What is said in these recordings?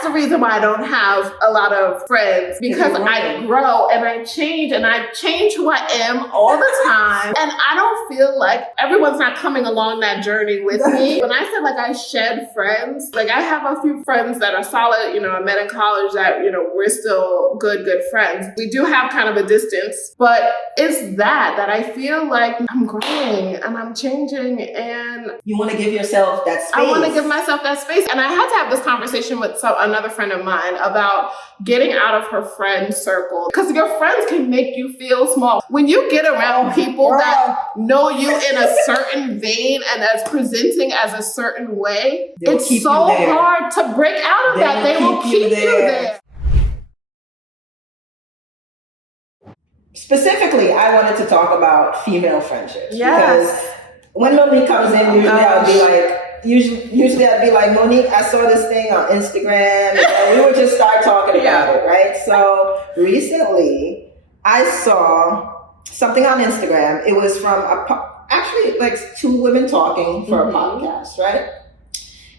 that's the reason why I don't have a lot of friends, because I grow and I change who I am all the time. And I don't feel like everyone's not coming along that journey with me. When I said like I shed friends, like I have a few friends that are solid, you know, I met in college that, you know, we're still good friends. We do have kind of a distance, but it's that I feel like I'm growing and I'm changing, and you want to give yourself that space. I want to give myself that space. And I had to have this conversation with another friend of mine about getting out of her friend circle, because your friends can make you feel small. When you get around people that know you in a certain vein and as presenting as a certain way, it's so hard to break out of that. They will keep you there. Specifically, I wanted to talk about female friendships. Yes. Because when Monique comes in, usually I'd be like, Monique, I saw this thing on Instagram, and we would just start talking about it, right? So recently, I saw something on Instagram. It was from actually like two women talking for a podcast, right?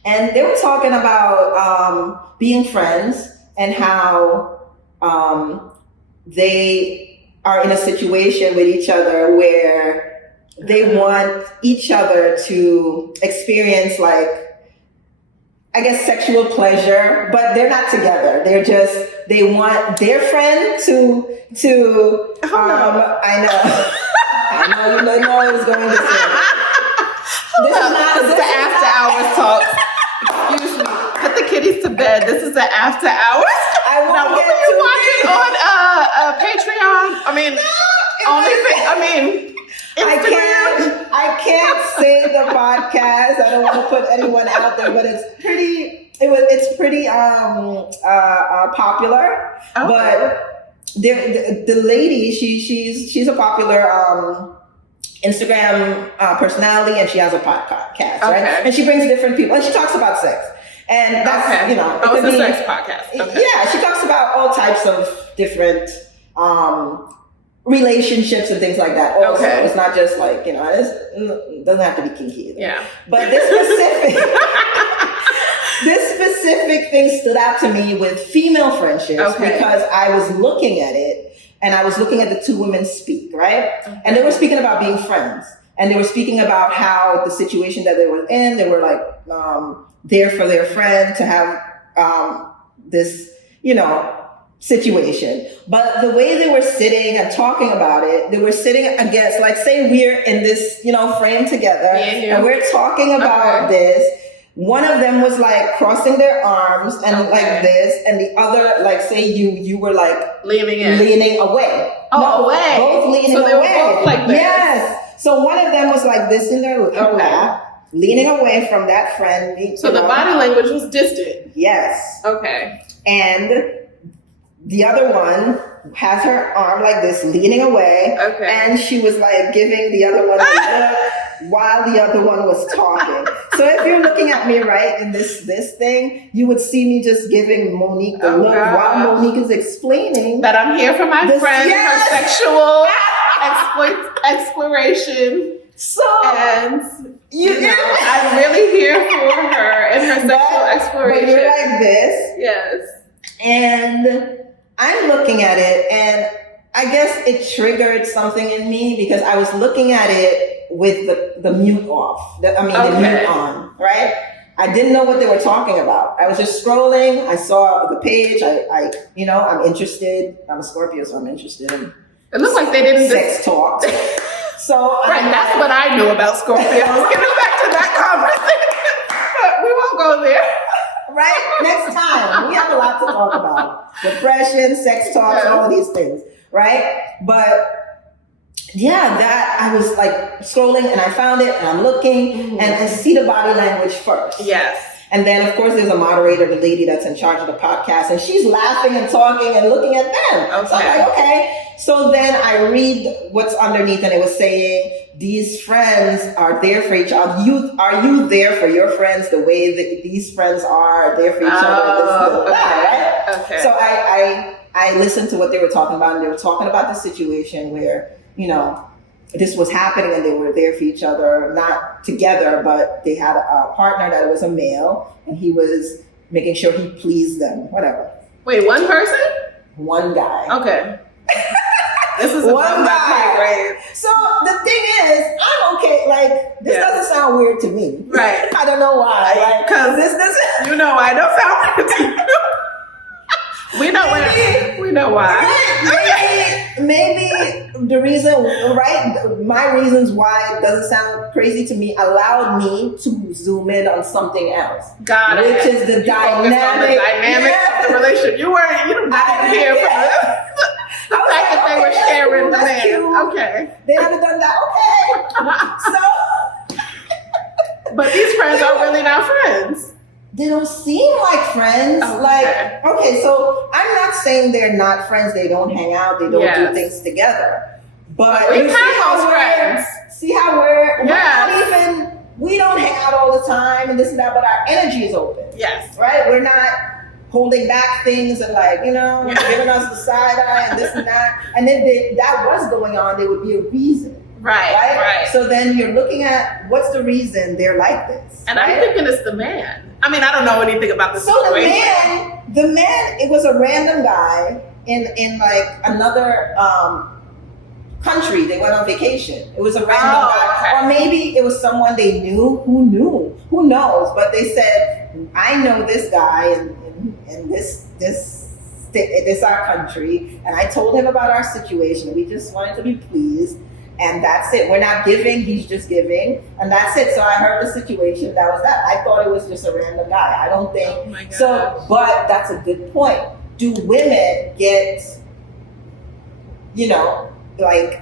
And they were talking about being friends and how they are in a situation with each other where they want each other to experience, like, I guess, sexual pleasure, but they're not together. They want their friend to I know you know it was going this way. This is the after hours talk. Excuse me. Put the kitties to bed. This is the after hours. Now, what were you watching on Patreon? I mean, Instagram? I can't say the podcast. I don't want to put anyone out there, but it's pretty popular. Okay. But the lady, she's a popular Instagram personality, and she has a podcast, right? And she brings different people, and she talks about sex. And that's, you know, it's a sex podcast. Okay. Yeah, she talks about all types of different relationships and things like that. Also, it's not just like, you know, it doesn't have to be kinky either. Yeah. But this specific thing stood out to me with female friendships because I was looking at it, and I was looking at the two women speak, right? Okay. And they were speaking about being friends, and they were speaking about how the situation that they were in, they were like there for their friend to have this, you know, situation. But the way they were sitting and talking about it, they were sitting against, like, say we're in this, you know, frame together, and we're talking about this. One of them was like crossing their arms and like this, and the other, like, say you were like leaning away. Away. Both leaning away. So they were both like this. Yes. So one of them was like this in their lap, leaning away from that friend. So the body language was distant. Yes. Okay. And the other one has her arm like this, leaning away. Okay. And she was like giving the other one a look while the other one was talking. So if you're looking at me right in this thing, you would see me just giving Monique the look while Monique is explaining that I'm here for my friend, her sexual exploration. So, and you know, I'm really here for her and her sexual exploration. But you're like this. Yes. And I'm looking at it, and I guess it triggered something in me because I was looking at it with the mute off. The mute on, right? I didn't know what they were talking about. I was just scrolling. I saw the page. I'm interested. I'm a Scorpio, so I'm interested in it looked like they didn't sex talk. So that's what I knew about Scorpios. Getting back to that conversation, but we won't go there. Right? Next time. We have a lot to talk about. Depression, sex talks, all of these things. Right? But yeah, that I was like scrolling, and I found it, and I'm looking, and I see the body language first. Yes. And then, of course, there's a moderator, the lady that's in charge of the podcast, and she's laughing and talking and looking at them. Okay. So I'm like, okay. So then I read what's underneath, and it was saying, these friends are there for each other. Are you there for your friends the way that these friends are there for each other? Right? Okay. So I listened to what they were talking about, and they were talking about the situation where, you know, this was happening and they were there for each other, not together, but they had a partner that was a male, and he was making sure he pleased them, whatever. Wait, one person? One guy. Okay. This is one guy. Right? So the thing is, I'm okay. Like, this doesn't sound weird to me. Right. I don't know why. Like, because this you know why it don't sound weird to you. We know why. Maybe the reason, right? My reasons why it doesn't sound crazy to me allowed me to zoom in on something else. Got it. Which is the dynamic of the relationship. You didn't hear from it. The fact that they were sharing the man. Cute. Okay. They haven't done that. Okay. So. But these friends are really not friends. They don't seem like friends. Okay. Okay, so I'm not saying they're not friends. They don't hang out. They don't do things together. But we've had those friends. See how we don't hang out all the time and this and that, but our energy is open. Yes. Right? We're not holding back things and giving us the side eye and this and that. And if that was going on, there would be a reason. Right. So then you're looking at what's the reason they're like this. And I'm thinking it's the man. I mean, I don't know anything about the situation. So the man, it was a random guy in like another country. They went on vacation. It was a random guy. Okay. Or maybe it was someone they knew. Who knows? But they said, I know this guy in this our country, and I told him about our situation. We just wanted to be pleased. And that's it. We're not giving, he's just giving. And that's it. So I heard the situation. That was that. I thought it was just a random guy. I don't think. Oh my gosh. So, but that's a good point. Do women get, like,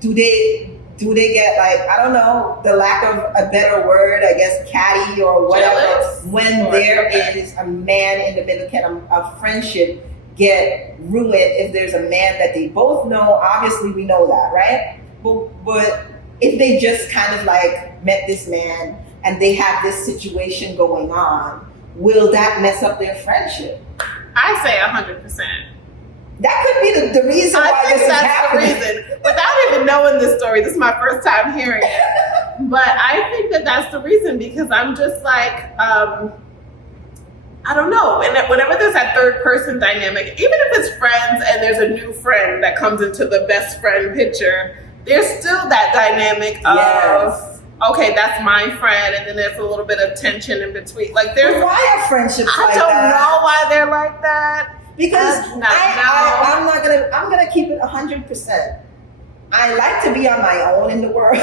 do they get, like, I don't know, the lack of a better word, I guess, catty or whatever, jealous? When there is a man in the middle, can a friendship get ruined if there's a man that they both know? Obviously, we know that, right? But if they just kind of like met this man and they have this situation going on, will that mess up their friendship? I say 100%. That could be the reason why this is happening. The reason. Without even knowing this story, this is my first time hearing it. But I think that's the reason, because I'm just like, I don't know. And whenever there's that third person dynamic, even if it's friends and there's a new friend that comes into the best friend picture, there's still that dynamic of, okay, that's my friend, and then there's a little bit of tension in between. Like, there's why are friendships like that? I don't know why they're like that. Because I'm gonna keep it 100%. I like to be on my own in the world.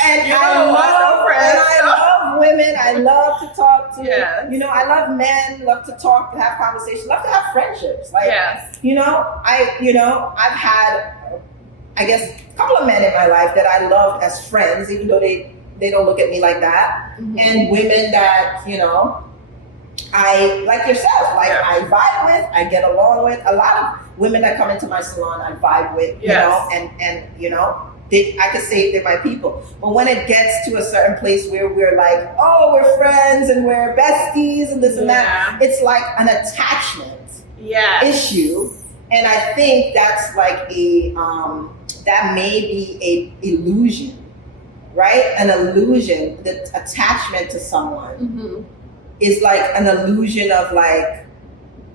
And I love women. I love to talk to. Yes. I love men. Love to talk, to have conversations. Love to have friendships. Like, yes. I've had, I guess, a couple of men in my life that I loved as friends, even though they don't look at me like that, and women that I like yourself. Like, I vibe with, I get along with. A lot of women that come into my salon, I vibe with. I could say they're my people. But when it gets to a certain place where we're like, oh, we're friends and we're besties and this and that, it's like an attachment issue. And I think that's like that may be a illusion, right? An illusion. The attachment to someone is like an illusion of like,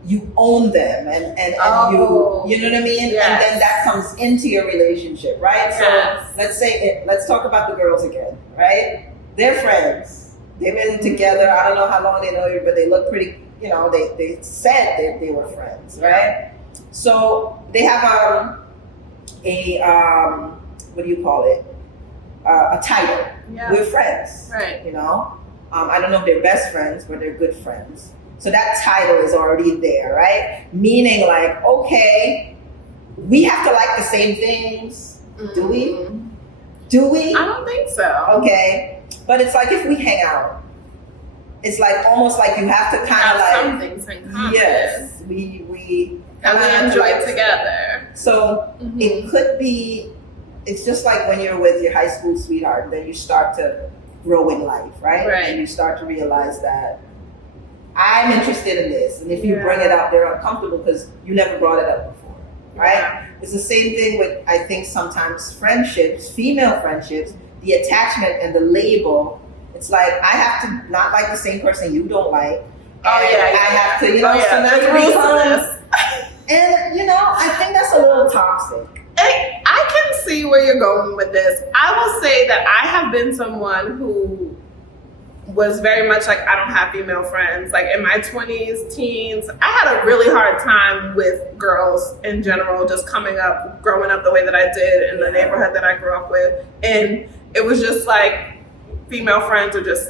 you own them and you know what I mean? Yes. And then that comes into your relationship, right? Yes. So let's talk about the girls again, right? They're friends. They've been together. I don't know how long they know you, but they look pretty, they said that they were friends, right? So they have what do you call it? A title. Yeah. We're friends, right? I don't know if they're best friends, but they're good friends. So that title is already there, right? Meaning like, okay, we have to like the same things. Do we? I don't think so. Okay. But it's like if we hang out, it's like almost like you have to kind of like some things in common. Yes. We enjoy it together. So it could be, it's just like when you're with your high school sweetheart, then you start to grow in life, right? And you start to realize that I'm interested in this. And if you bring it up, they're uncomfortable because you never brought it up before, right? Yeah. It's the same thing with, I think, sometimes friendships, female friendships, the attachment and the label It's like I have to not like the same person you don't like. Oh yeah, I have to, so there's rules to this. And I think that's a little toxic. I can see where you're going with this. I will say that I have been someone who was very much like, I don't have female friends. Like in my 20s, teens, I had a really hard time with girls in general, just growing up the way that I did in the neighborhood that I grew up with. And it was just like, female friends are just,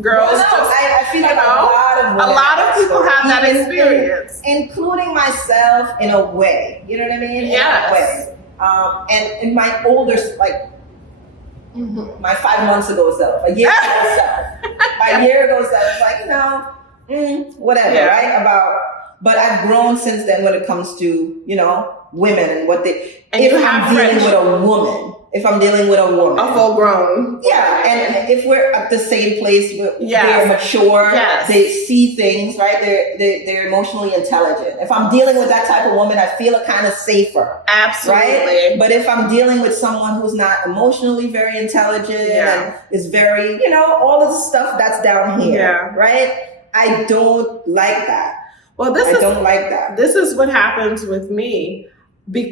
girls I feel like a lot of people have that experience. Including myself in a way. You know what I mean? Yes. In a way. And in my older, my 5 months ago self, a year ago self, my year ago self, like, whatever, right? But I've grown since then when it comes to, women and what they, if I'm dealing with a woman. If I'm dealing with a woman. A full grown. Yeah, and if we're at the same place, they're mature, they see things, right? They're emotionally intelligent. If I'm dealing with that type of woman, I feel kind of safer. Absolutely. Right? But if I'm dealing with someone who's not emotionally very intelligent and is very, all of the stuff that's down here, right? I don't like that. Well, I don't like that. This is what happens with me.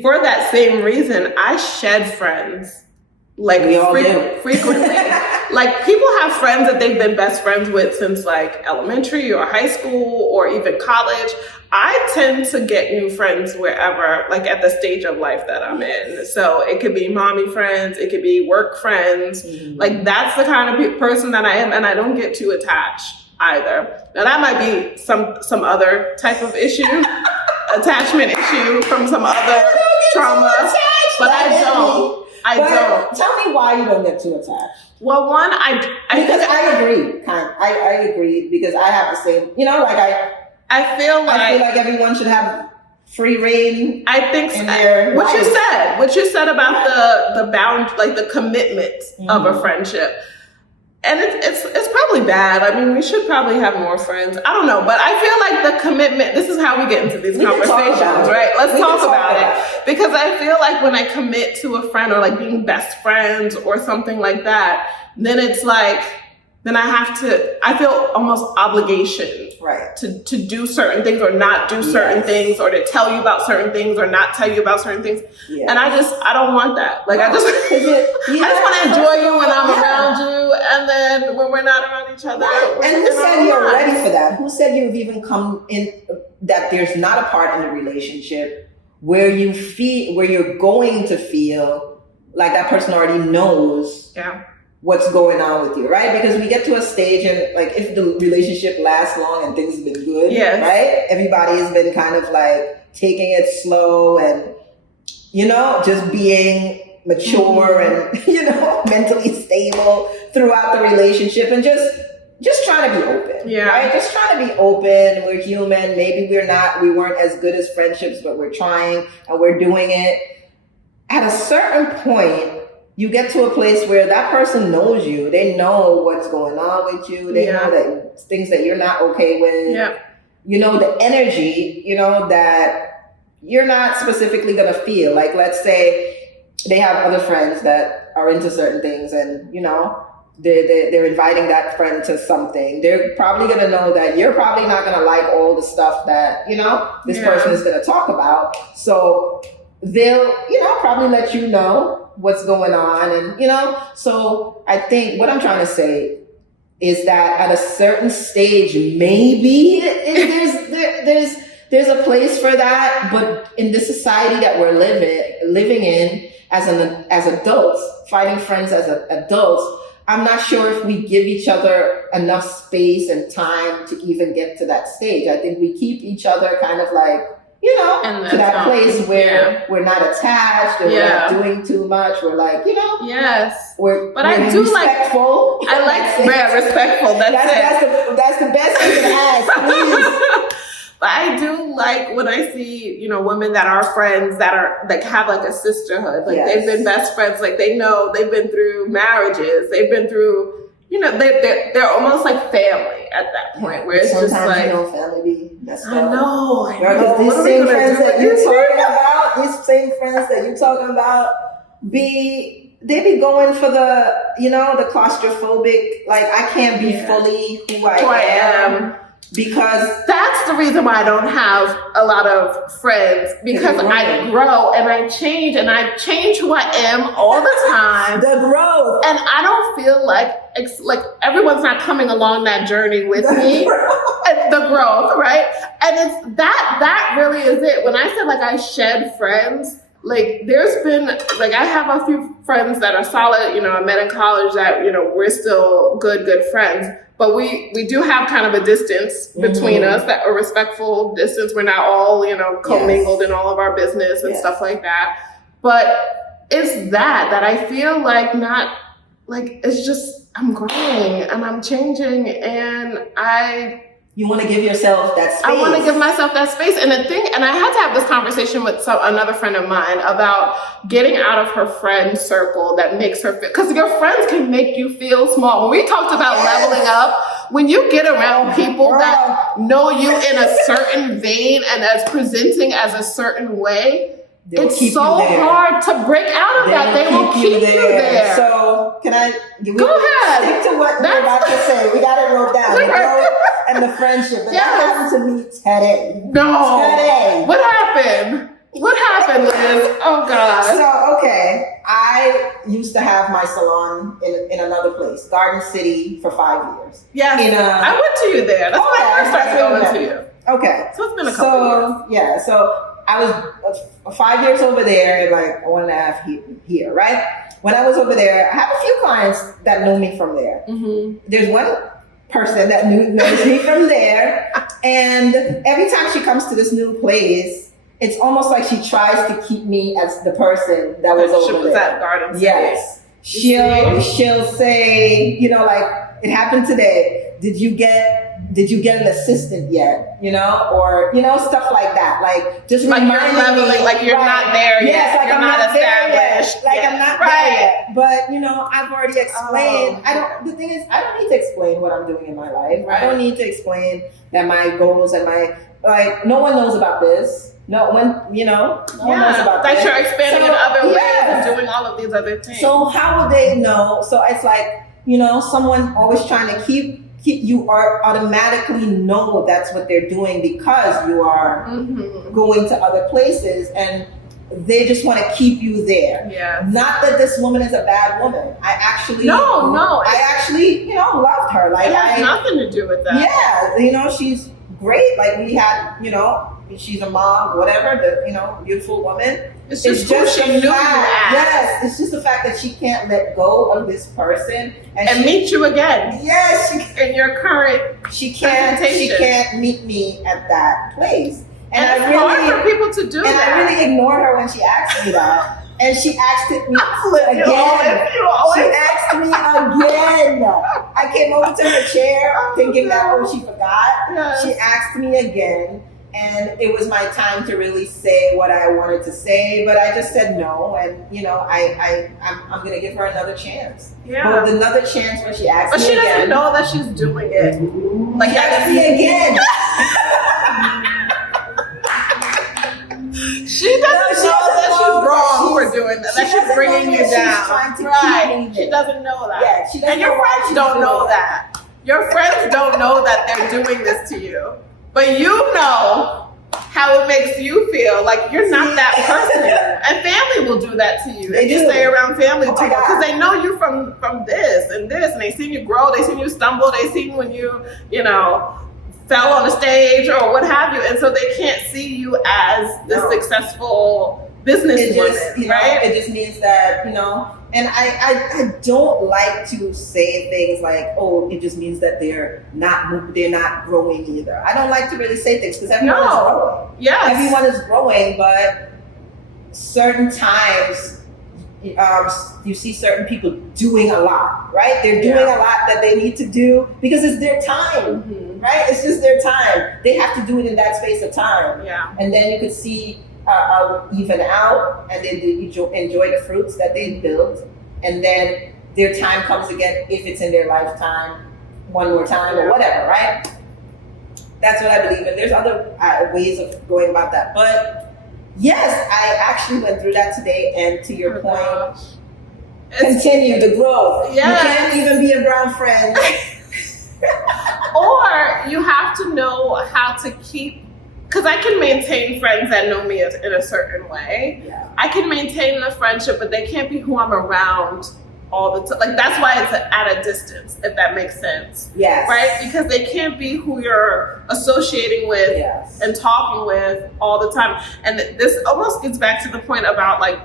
For that same reason, I shed friends. Like we all frequently. Like people have friends that they've been best friends with since like elementary or high school or even college. I tend to get new friends wherever, like at the stage of life that I'm in. So it could be mommy friends, it could be work friends. Mm-hmm. Like that's the kind of person that I am, and I don't get too attached either. Now that might be some other type of issue. Attachment issue from some other trauma, but I don't. Tell me why you don't get too attached. Well, one, because I agree. I agree because I have the same. I feel like everyone should have free reign. I think what you said about the bound, like the commitment of a friendship. And it's probably bad. I mean, we should probably have more friends. I don't know, but I feel like the commitment, this is how we get into these conversations, right? Let's talk about it. Because I feel like when I commit to a friend or like being best friends or something like that, then it's like, then I feel almost obligation to do certain things or not do certain things, or to tell you about certain things or not tell you about certain things. Yeah. And I don't want that. Like I just want to enjoy you when I'm around you, and then when we're not around each other. Right. And who said you're ready for that? Who said you've even come in, that there's not a part in the relationship where you're going to feel like that person already knows what's going on with you, right? Because we get to a stage, and like if the relationship lasts long and things have been good, right? Everybody has been kind of like taking it slow and, just being mature and, mentally stable throughout the relationship, and just trying to be open, right? Just trying to be open. We're human. Maybe we weren't as good as friendships, but we're trying and we're doing it. At a certain point, you get to a place where that person knows you. They know what's going on with you. They know that things that you're not okay with. Yeah. The energy, that you're not specifically going to feel. Like, let's say they have other friends that are into certain things, and, they're inviting that friend to something. They're probably going to know that you're probably not going to like all the stuff that, this person is going to talk about. So they'll, probably let you know what's going on. And, so I think what I'm trying to say is that at a certain stage, maybe there's a place for that. But in the society that we're living in as adults, finding friends as adults, I'm not sure if we give each other enough space and time to even get to that stage. I think we keep each other kind of like, to that place where we're not attached and we're not doing too much. We're like, we're respectful. I like respectful. That's the best thing to ask, please. But I do like when I see, women that are friends that have like a sisterhood, like they've been best friends, like they know they've been through marriages, they've been through, they're almost like family at that point, where it's just like family be messed up. I know. Because these same friends that you're talking about, be they be going for the claustrophobic, like I can't be fully who I am. Because that's the reason why I don't have a lot of friends, because I grow and I change who I am all the time. The growth. And I don't feel like everyone's not coming along that journey with me. The growth, right? And it's that really is it. When I said I shed friends, there's been I have a few friends that are solid, I met in college that, we're still good friends. But we do have kind of a distance between us, a respectful distance. We're not all, commingled in all of our business and stuff like that. But it's that I feel it's just, I'm growing and I'm changing and you want to give yourself that space. I want to give myself that space. And I had to have this conversation with another friend of mine about getting out of her friend circle that makes her feel, because your friends can make you feel small. When we talked about leveling up, when you get around people that know you in a certain vein and as presenting as a certain way, it's so hard to break out of that. They will keep you there. So can I go ahead? Stick to what you're about to say. We got it wrote down. The growth and the friendship. But that happened to me today. No. Today. What happened? What happened, Liz? Oh God. So I used to have my salon in another place, Garden City, for 5 years. Yes. I went to you there. That's when I first started going to you. Okay. So it's been a couple years. Yeah. So I was 5 years over there, and 1.5 here, right? When I was over there, I have a few clients that know me from there. Mm-hmm. There's one person that knows me from there, and every time she comes to this new place, it's almost like she tries to keep me as the person that was over there. At Garden City. Yes. She'll say, it happened today. Did you get an assistant yet? Or stuff like that. Just remind you're leveling, you're not there yet. Yes, you're not established. I'm not there yet. But I've already explained. The thing is, I don't need to explain what I'm doing in my life. Right. I don't need to explain that my goals and no one knows about this. No one knows about that. You're expanding in other ways and doing all of these other things. So how would they know? So it's someone always trying to keep you are automatically know that's what they're doing because you are going to other places and they just want to keep you there. Yeah. Not that this woman is a bad woman. I actually No. I actually loved her. It has nothing to do with that. Yeah. She's great. We had she's a mom, whatever, beautiful woman. It's just who she knew you as. Yes, it's just the fact that she can't let go of this person and meet you again. Yes, in your current she can't meet me at that place. And it's hard for people to do that. And I really ignored her when she asked me that. And she asked me again. She asked me again. I came over to her chair thinking that she forgot. Yes. She asked me again. And it was my time to really say what I wanted to say, but I just said no. And I'm gonna give her another chance. Yeah, but another chance when she asked me again. But she doesn't know that she's doing it. She asked me again. She doesn't know that she's wrong for doing that. That she's bringing you down. Right? She doesn't know that. Yeah, and your friends don't know that. Your friends don't know that they're doing this to you. But you know how it makes you feel like you're not that person. And family will do that to you. They just stay around family too because they know you from this and this, and they see you grow, they see you stumble, they see when you fell on the stage or what have you, and so they can't see you as the successful businesswoman, right? It just means that and I don't like to say things like, oh, it just means that they're not growing either. I don't like to really say things because everyone is growing. Yes. Everyone is growing, but certain times you see certain people doing a lot, right? They're doing a lot that they need to do because it's their time, right? It's just their time. They have to do it in that space of time. Yeah. And then you could see even out and then enjoy the fruits that they built, and then their time comes again if it's in their lifetime one more time or whatever, right? That's what I believe in. There's other ways of going about that, but yes, I actually went through that today, and to your point, continue the growth. Yes. You can't even be a brown friend. Or you have to know how to keep, because I can maintain friends that know me in a certain way. Yeah. I can maintain the friendship, but they can't be who I'm around all the time. Like, that's why it's at a distance, if that makes sense. Yes. Right? Because they can't be who you're associating with and talking with all the time. And this almost gets back to the point about like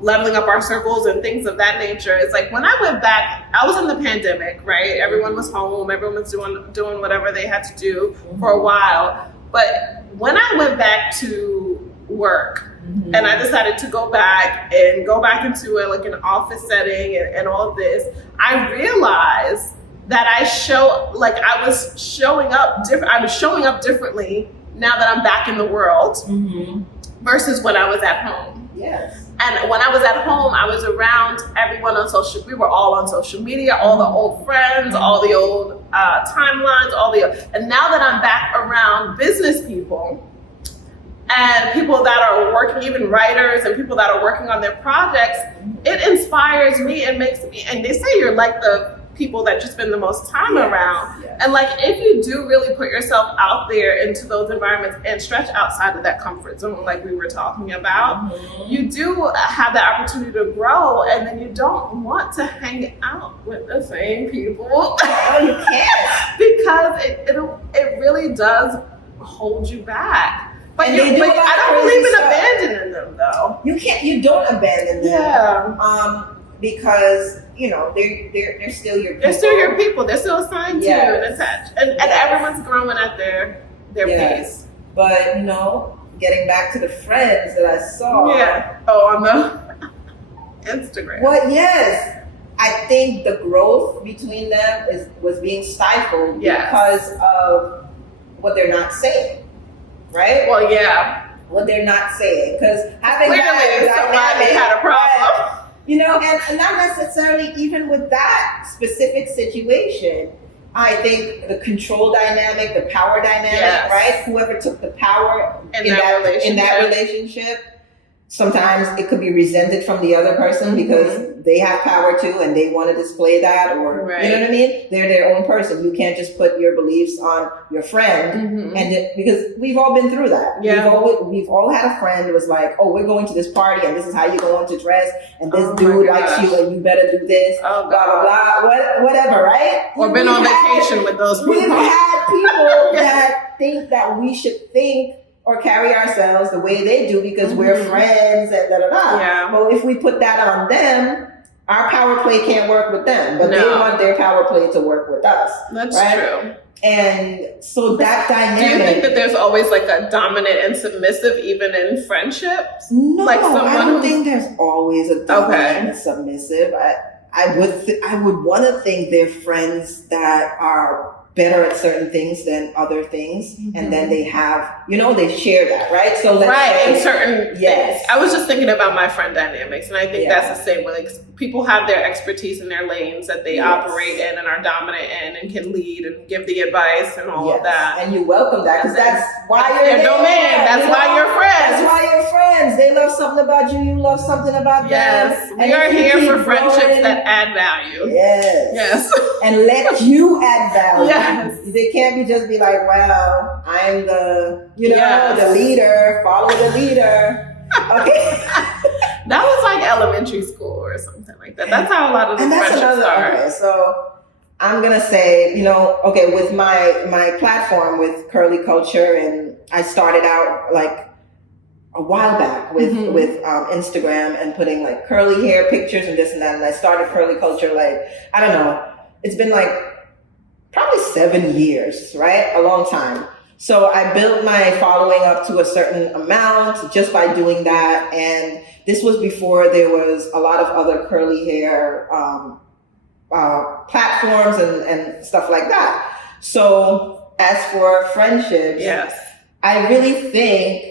leveling up our circles and things of that nature. It's like when I went back, I was in the pandemic, right? Everyone was home, everyone was doing whatever they had to do for a while. But when I went back to work, and I decided to go back into an office setting and all of this, I realized that I was showing up differently now that I'm back in the world versus when I was at home. Yes. And when I was at home, I was around everyone we were all on social media, all the old friends, all the old timelines, and now that I'm back around business people and people that are working, even writers and people that are working on their projects, it inspires me and makes me, and they say you're like the people that you spend the most time around. Yes. And like, if you do really put yourself out there into those environments and stretch outside of that comfort zone, like we were talking about, you do have the opportunity to grow, and then you don't want to hang out with the same people. Oh, you can't. Because it really does hold you back. But I don't believe in abandoning them, though. You don't abandon them. Yeah. Because they're still your people. They're still your people. They're still assigned to you and attached, and everyone's growing at their pace. But getting back to the friends that I saw. Yeah. Oh, on the Instagram. Well, yes. I think the growth between them was being stifled because of what they're not saying. Right? Well, yeah. What they're not saying. Because having clearly somebody had a problem. And not necessarily even with that specific situation. I think the control dynamic, the power dynamic, right? Whoever took the power in that relationship, sometimes it could be resented from the other person because they have power too and they want to display that, or you know what I mean? They're their own person. You can't just put your beliefs on your friend, because we've all been through that. Yeah. We've all had a friend who was like, oh, we're going to this party and this is how you're going to dress, and this dude likes you and you better do this, blah, blah, blah, whatever, right? Or been on vacation with those people. We've had people that think that we should think or carry ourselves the way they do because we're friends and da-da-da. Yeah. Well, if we put that on them, our power play can't work with them, but they want their power play to work with us. That's true. And so that dynamic. Do you think that there's always like a dominant and submissive even in friendships? No, I don't think there's always a dominant and submissive. I would want to think they're friends that are better at certain things than other things, and then they have, they share that, right? So let's say, in certain things. I was just thinking about my friend dynamics, and I think that's the same way. Like, people have their expertise in their lanes that they operate in and are dominant in and can lead and give the advice and all of that. And you welcome that because that's why you're their domain. That's why you're friends. That's why you're friends. They love something about you. You love something about them. Yes, we are here for friendships that add value. Yes. And let you add value. Yes. They can't just be like, well, I'm the, the leader, follow the leader. Okay. That was like elementary school or something like that. That's how a lot of the friendships are. Okay, so I'm going to say, with my platform with Curly Culture, and I started out like a while back with Instagram and putting like curly hair pictures and this and that. And I started Curly Culture I don't know. It's been like probably 7 years, right? A long time. So I built my following up to a certain amount just by doing that. And this was before there was a lot of other curly hair platforms and stuff like that. So as for friendships, I really think,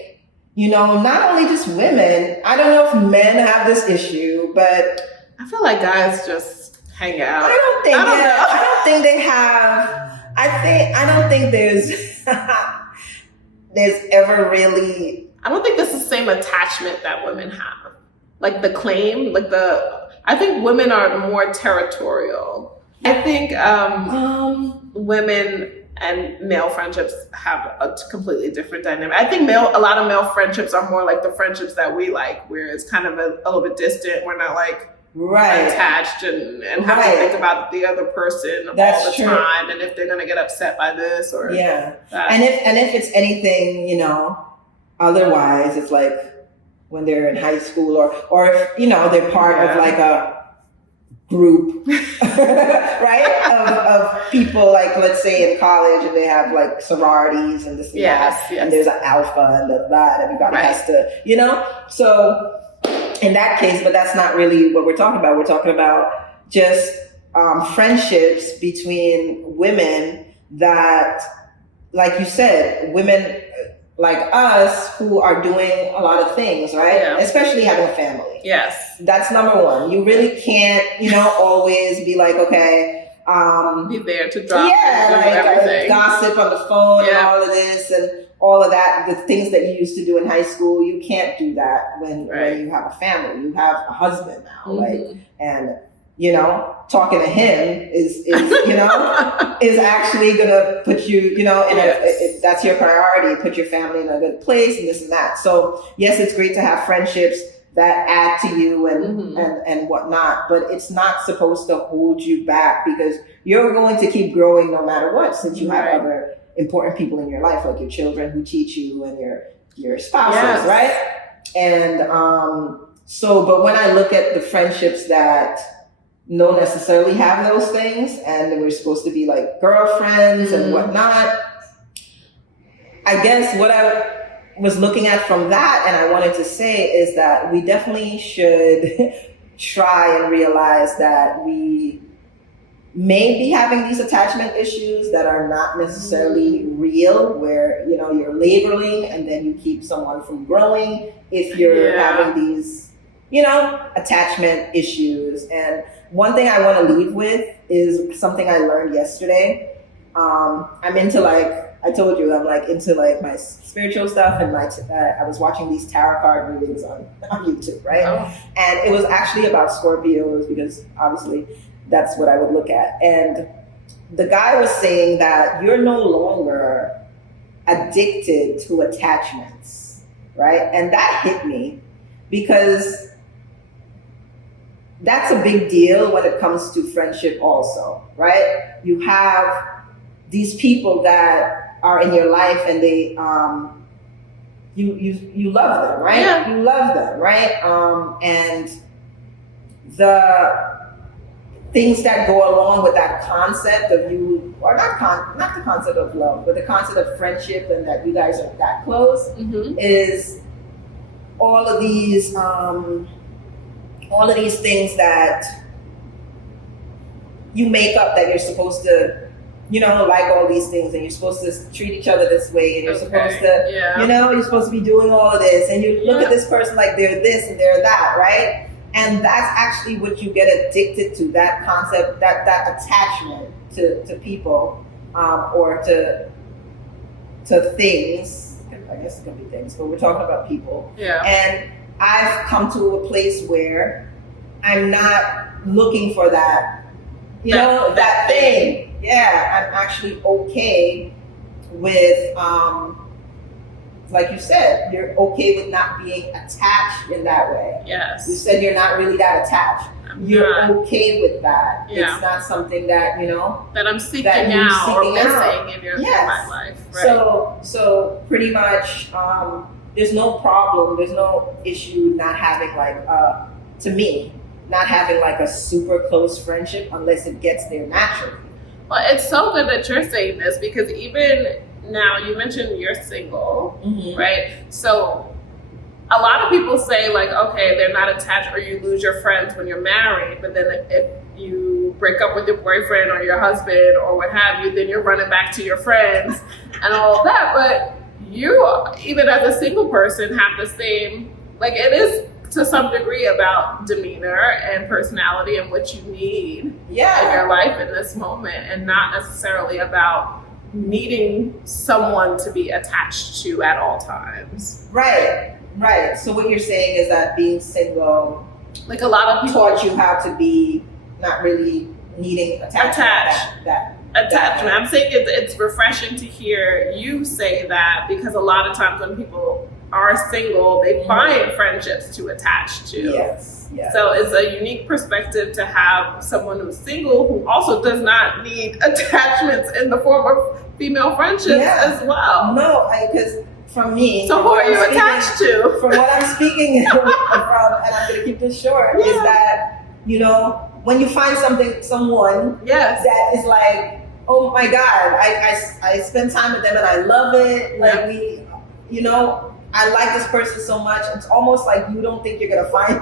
not only just women, I don't know if men have this issue, but I feel like guys just hang out. I don't think they have. I don't think there's ever really. I don't think there's the same attachment that women have. like the claim, like I think women are more territorial. I think women and male friendships have a completely different dynamic. I think a lot of male friendships are more like the friendships that we like, where it's kind of a little bit distant. We're not like attached and have to think about the other person all the time, and if they're gonna get upset by this or that. And if it's anything, you know, otherwise it's like when they're in high school or if, you know, they're part of like a group, right? Of people, like, let's say in college, and they have like sororities and this and that, and there's an alpha and that, everybody has to, you know? So in that case, but that's not really what we're talking about. We're talking about just friendships between women that, like you said, women like us who are doing a lot of things, right? Yeah. Especially having a family. Yes. That's number one. You really can't, you know, always be like, okay, be there to drop everything. Gossip on the phone and all of this and all of that, the things that you used to do in high school. You can't do that when you have a family. You have a husband now, like, and you know, talking to him is you know, is actually gonna put you, you know, in that's your priority, put your family in a good place and this and that. So yes, it's great to have friendships that add to you and whatnot, but it's not supposed to hold you back because you're going to keep growing no matter what, since you have other important people in your life, like your children who teach you and your spouses, right? And but when I look at the friendships that don't necessarily have those things, and we're supposed to be like girlfriends and whatnot, I guess what I was looking at from that, and I wanted to say, is that we definitely should try and realize that we may be having these attachment issues that are not necessarily real, where, you know, you're labeling and then you keep someone from growing if you're having these, you know, attachment issues. And one thing I want to leave with is something I learned yesterday. I'm into, like, I told you, I'm like into like my spiritual stuff, and I was watching these tarot card readings on YouTube, right? And it was actually about Scorpios, because obviously that's what I would look at. And the guy was saying that you're no longer addicted to attachments, right? And that hit me, because that's a big deal when it comes to friendship also, right? You have these people that are in your life, and they you love them, right? Yeah. You love them, right? And the things that go along with that concept of you, or not the concept of love, but the concept of friendship, and that you guys are that close, is all of these things that you make up, that you're supposed to, you know, like all these things, and you're supposed to treat each other this way, and you're supposed to, you know, you're supposed to be doing all of this, and you look at this person like they're this and they're that, right? And that's actually what you get addicted to, that concept, that attachment to people, or to things. I guess it can be things, but we're talking about people. Yeah. And I've come to a place where I'm not looking for that, you know, that thing. Yeah, I'm actually okay with, like you said, you're okay with not being attached in that way. Yes. You said you're not really that attached. You're okay with that. Yeah. It's not something that, you know, that I'm seeking out or missing in my life. Right. So pretty much, there's no problem, there's no issue not having like, to me, not having like a super close friendship unless it gets there naturally. Well, it's so good that you're saying this, because even now, you mentioned you're single, right? So a lot of people say like, okay, they're not attached, or you lose your friends when you're married, but then if you break up with your boyfriend or your husband or what have you, then you're running back to your friends and all of that. But you, even as a single person, have the same, like, it is to some degree about demeanor and personality and what you need in your life in this moment, and not necessarily about needing someone to be attached to at all times. Right. Right. So what you're saying is that being single, like a lot of people taught you how to be not really needing attachment. Attachment. I'm saying it's refreshing to hear you say that, because a lot of times when people are single, they find friendships to attach to. Yes. So it's a unique perspective to have someone who's single who also does not need attachments in the form of female friendships as well. No, because from me. So who are you attached to? From what I'm speaking from, and I'm going to keep this short, is that, you know, when you find someone that is like, oh my God, I spend time with them and I love it. Like we, you know, I like this person so much. It's almost like you don't think you're going to find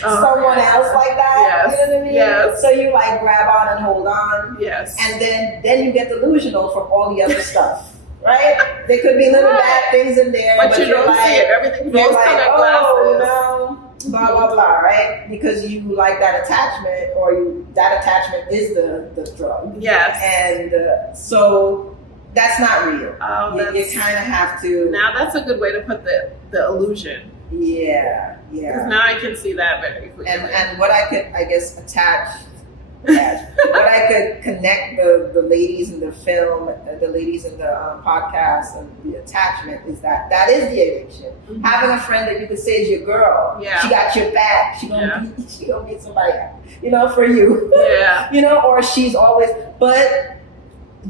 someone else like that. You know what I mean? Yes. So you like grab on and hold on. Yes. And then you get delusional from all the other stuff. Right? There could be little bad things in there. But you don't see it. Everything's rose colored glasses. You know, blah, blah, blah, right? Because you like that attachment, or that attachment is the drug. Yes. And so that's not real. Oh, you kind of have to. Now that's a good way to put the illusion. Yeah. Because now I can see that very clearly. And what I could, I guess, what I could connect the ladies in the film, the ladies in the podcast, and the attachment is that is the addiction. Mm-hmm. Having a friend that you could say is your girl. Yeah. She got your back. She gonna meet somebody else, you know, for you. Yeah. You know, or she's always. But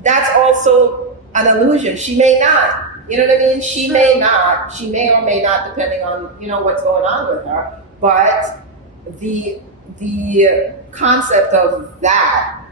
that's also an illusion. She may not. You know what I mean? She may not. She may or may not, depending on, you know, what's going on with her. But the concept of that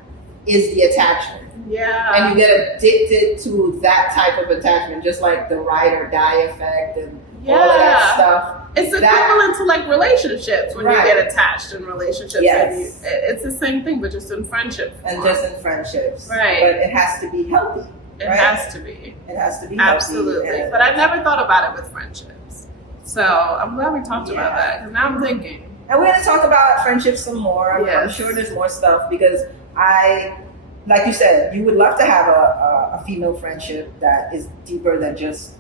is the attachment. Yeah. And you get addicted to that type of attachment, just like the ride or die effect and all of that stuff. It's equivalent to like relationships when you get attached in relationships. Yes. It's the same thing, but just in friendships. And just in friendships. Right. But it has to be healthy. It has to be. It has to be absolutely. Healthy. But I never thought about it with friendships. So I'm glad we talked about that, because now I'm thinking. And we're going to talk about friendships some more. Yes. I'm sure there's more stuff, because like you said, you would love to have a female friendship that is deeper than just,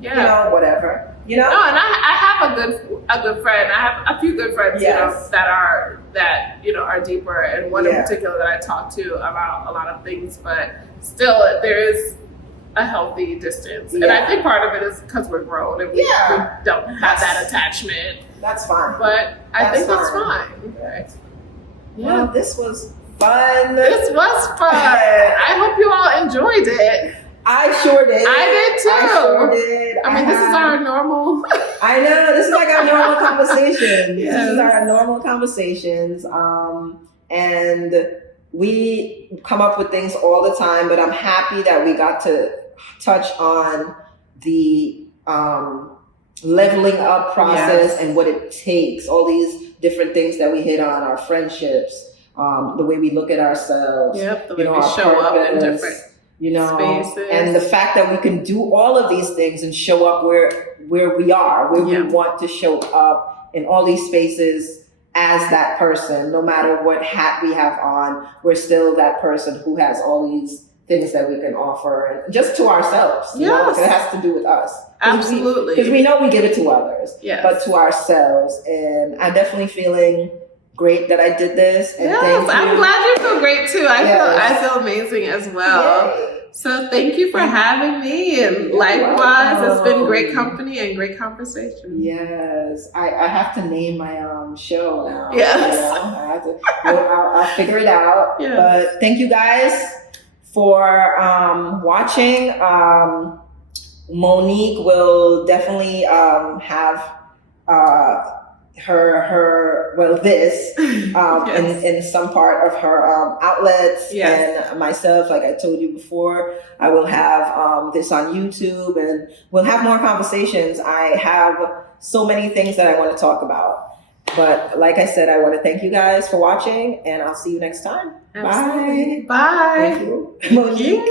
you know, whatever. You know? No, and I have a good friend. I have a few good friends, you know, that are deeper, and one in particular that I talk to about a lot of things, but still there is a healthy distance. And I think part of it is because we're grown and we don't have that attachment. That's fine. But I think that's fine. Okay. Well, this was fun. This was fun. I hope you all enjoyed it. I sure did. I did too. I sure did. I mean, this is our normal. I know. This is like our normal conversation. Yes. This is our normal conversations. And we come up with things all the time, but I'm happy that we got to touch on the leveling up process and what it takes, all these different things that we hit on, our friendships, the way we look at ourselves, the way we show up in different spaces. And the fact that we can do all of these things and show up where we are, where we want to show up in all these spaces as that person. No matter what hat we have on, we're still that person who has all these things that we can offer, and just to ourselves. You know? It has to do with us. Absolutely. Because we know we give it to others, but to ourselves. And I'm definitely feeling great that I did this. And thank you. I'm glad you feel great too. I feel amazing as well. Yay. So thank you for having me, and likewise, it's been great company and great conversation. Yes, I have to name my show now. Yes, I have to. I'll figure it out. Yes. But thank you guys for watching. Monique will definitely have this in some part of her outlets. And myself, like I told you before, I will have this on YouTube, and we'll have more conversations. I have so many things that I want to talk about, but like I said, I want to thank you guys for watching, and I'll see you next time. Absolutely. Bye. Thank you. Monique.